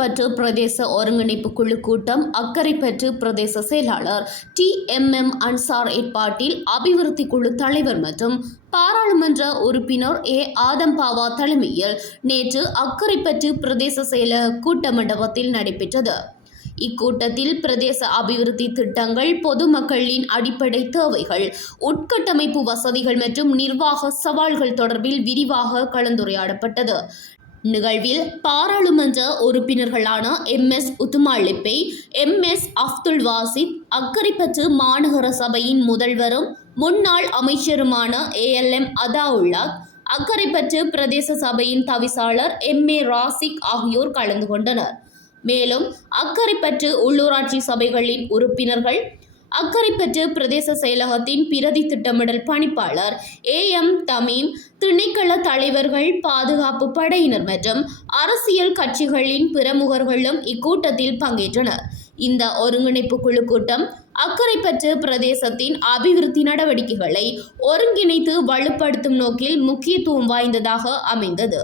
அக்கரைப்பற்று பிரதேச ஒருங்கிணைப்பு குழு கூட்டம் அக்கரைப்பற்று பிரதேச செயலாளர் TMM அன்சார் ஏற்பாட்டில் அபிவிருத்தி குழு தலைவர் மற்றும் பாராளுமன்ற உறுப்பினர் ஆதம் பாவா தலைமையில் நேற்று அக்கரைப்பற்று பிரதேச செயலக கூட்ட மண்டபத்தில் நடைபெற்றது. இக்கூட்டத்தில் பிரதேச அபிவிருத்தி திட்டங்கள், பொதுமக்களின் அடிப்படை தேவைகள், உட்கட்டமைப்பு வசதிகள் மற்றும் நிர்வாக சவால்கள் தொடர்பில் விரிவாக கலந்துரையாடப்பட்டது. நிகழ்வில் பாராளுமன்ற உறுப்பினர்களான MS உத்துமாலிப்பை, MS அப்துல் வாசித், அக்கரைப்பற்று மாநகர சபையின் முதல்வரும் முன்னாள் அமைச்சருமான ALM அதாவுல்லா, அக்கரைப்பற்று பிரதேச சபையின் தவிசாளர் MA ராசிக் ஆகியோர் கலந்து கொண்டனர். மேலும் அக்கரைப்பற்று உள்ளூராட்சி சபைகளின் உறுப்பினர்கள், அக்கரைப்பற்று பிரதேச செயலகத்தின் பிரதி திட்டமிடல் பணிப்பாளர் AM தமீம், திணைக்கள தலைவர்கள், பாதுகாப்பு படையினர் மற்றும் அரசியல் கட்சிகளின் பிரமுகர்களும் இக்கூட்டத்தில் பங்கேற்றனர். இந்த ஒருங்கிணைப்பு குழு கூட்டம் அக்கரைப்பற்று பிரதேசத்தின் அபிவிருத்தி நடவடிக்கைகளை ஒருங்கிணைத்து வலுப்படுத்தும் நோக்கில் முக்கியத்துவம் வாய்ந்ததாக அமைந்தது.